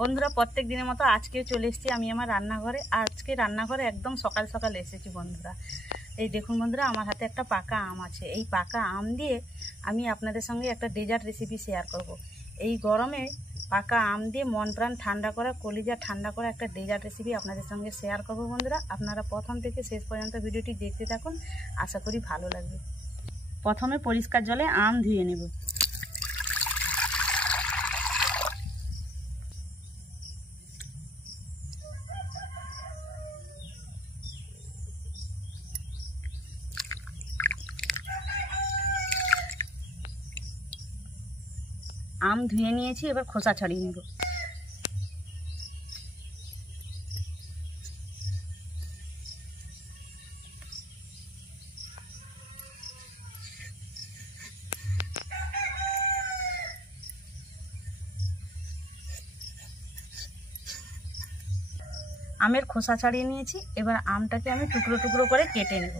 বন্ধুরা প্রত্যেক দিনের মতো আজকেও চলে এসেছি আমি আমার রান্নাঘরে। আজকে রান্নাঘরে একদম সকাল সকাল এসেছি বন্ধুরা। এই দেখুন বন্ধুরা, আমার হাতে একটা পাকা আম আছে। এই পাকা আম দিয়ে আমি আপনাদের সঙ্গে একটা ডেজার্ট রেসিপি শেয়ার করব। এই গরমে পাকা আম দিয়ে মন প্রাণ ঠান্ডা করা, কলিজা ঠান্ডা করা একটা ডেজার্ট রেসিপি আপনাদের সঙ্গে শেয়ার করব বন্ধুরা। আপনারা প্রথম থেকে শেষ পর্যন্ত ভিডিওটি দেখতে থাকুন, আশা করি ভালো লাগবে। প্রথমে পরিষ্কার জলে আম ধুয়ে নেব। আম ধুয়ে নিয়েছি, এবার খোসা ছাড়িয়ে নেব। আমের খোসা ছাড়িয়ে নিয়েছি, এবার আমটাকে আমি টুকরো টুকরো করে কেটে নেব।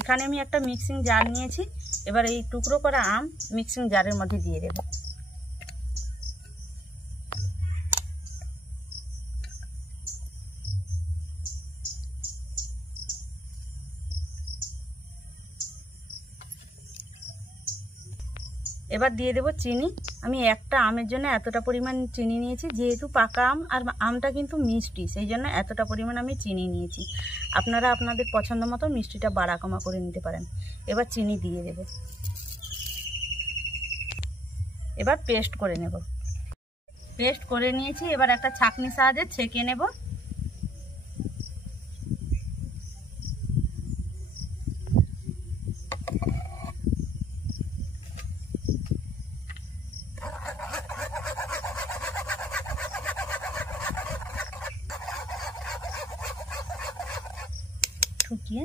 এখানে আমি একটা মিক্সিং জার নিয়েছি, এবার এই টুকরো করা আম মিক্সিং জারের মধ্যে দিয়ে দেব। এবার দিয়ে দেব চিনি। আমি একটা আমের জন্য এতটা পরিমাণ চিনি নিয়েছি, যেহেতু পাকা আম আর আমটা কিন্তু মিষ্টি, সেই জন্য এতটা পরিমাণ আমি চিনি নিয়েছি। আপনারা আপনাদের পছন্দ মতো মিষ্টিটা বাড়া কমা করে নিতে পারেন। এবার চিনি দিয়ে দেব। এবার পেস্ট করে নেব। পেস্ট করে নিয়েছি, এবার একটা ছাঁকনির সাহায্যে ছেঁকে নেব। ঠুকিয়ে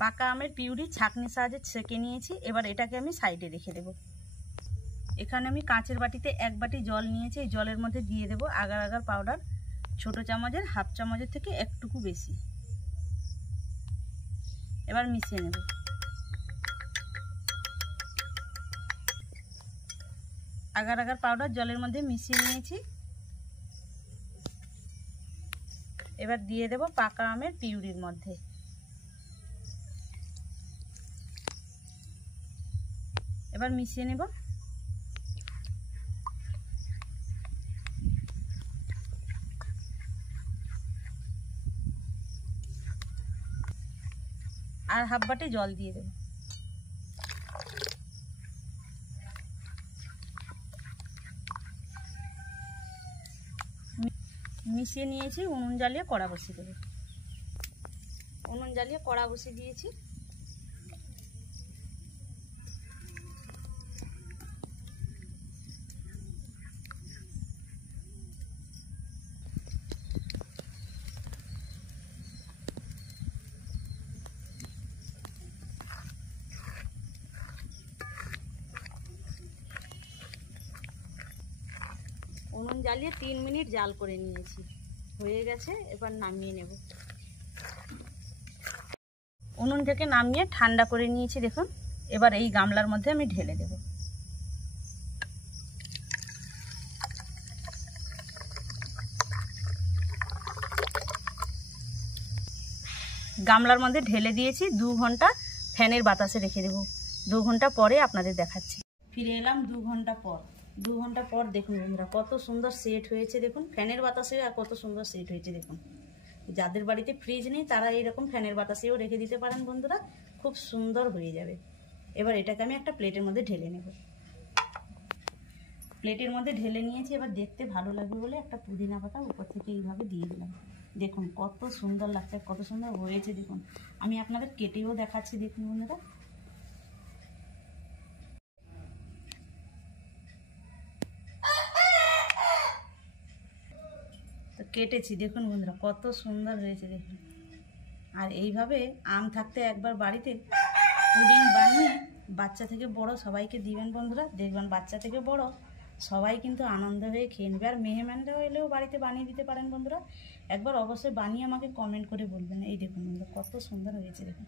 পাকা আমের পিউরি ছাঁকনির সাহায্যে ছেঁকে নিয়েছি, এবার এটাকে আমি সাইডে রেখে দেব। এখানে আমি কাঁচের বাটিতে 1 বাটি জল নিয়েছি। এই জলের মধ্যে দিয়ে দেব আগার আগার পাউডার, ছোট চামচের হাফ চামচের থেকে একটুকু বেশি। এবার মিশিয়ে নেব। আগার আগার পাউডার জলের মধ্যে মিশিয়ে নিয়েছি, এবার দিয়ে দেব পাকা আমের পিউরির মধ্যে। এবার মিশিয়ে নেব। আর হাফ বাটি জল দিয়ে দেব। মিশিয়ে নিয়েছি, উনুন জ্বালিয়ে কড়া বসিয়ে দেব। উনুন জ্বালিয়ে কড়া বসিয়ে দিয়েছি। উনুন জ্বালিয়ে 3 মিনিট জাল করে নিয়েছি, হয়ে গেছে। এবার নামিয়ে নেব। উনুন থেকে নামিয়ে ঠান্ডা করে নিয়েছি দেখুন। এবার এই গামলার মধ্যে আমি ঢেলে দেব। গামলার মধ্যে ঢেলে দিয়েছি। 2 ঘন্টা ফ্যানের বাতাসে রেখে দেব। 2 ঘন্টা পরে আপনাদের দেখাচ্ছি। ফিরে এলাম 2 ঘন্টা পর। 2 ঘন্টা পর দেখুন বন্ধুরা, কত সুন্দর সেট হয়েছে দেখুন। ফ্যানের বাতাসে আর কত সুন্দর সেট হয়েছে দেখুন। যাদের বাড়িতে ফ্রিজ নেই তারা এইরকম ফ্যানের বাতাসেও রেখে দিতে পারেন বন্ধুরা, খুব সুন্দর হয়ে যাবে। এবার এটাকে আমি একটা প্লেটের মধ্যে ঢেলে নেব। প্লেটের মধ্যে ঢেলে নিয়েছি। এবার দেখতে ভালো লাগবে বলে একটা পুদিনা পাতা উপর থেকে এইভাবে দিয়ে দিলাম। দেখুন কত সুন্দর লাগছে, কত সুন্দর হয়েছে দেখুন। আমি আপনাদের কেটেও দেখাচ্ছি, দেখুন বন্ধুরা। তো কেটেছি দেখুন বন্ধুরা, কত সুন্দর হয়েছে দেখুন। আর এইভাবে আম থাকতে একবার বাড়িতে পুডিং বানিয়ে বাচ্চা থেকে বড় সবাইকে দিবেন বন্ধুরা, দেখবেন বাচ্চা থেকে বড় সবাই কিন্তু আনন্দ হয়ে খেয়ে নেবে। আর মেহমানরা হলেও বাড়িতে বানিয়ে দিতে পারেন বন্ধুরা, একবার অবশ্যই বানিয়ে আমাকে কমেন্ট করে বলবেন। এই দেখুন বন্ধুরা, কত সুন্দর হয়েছে দেখুন।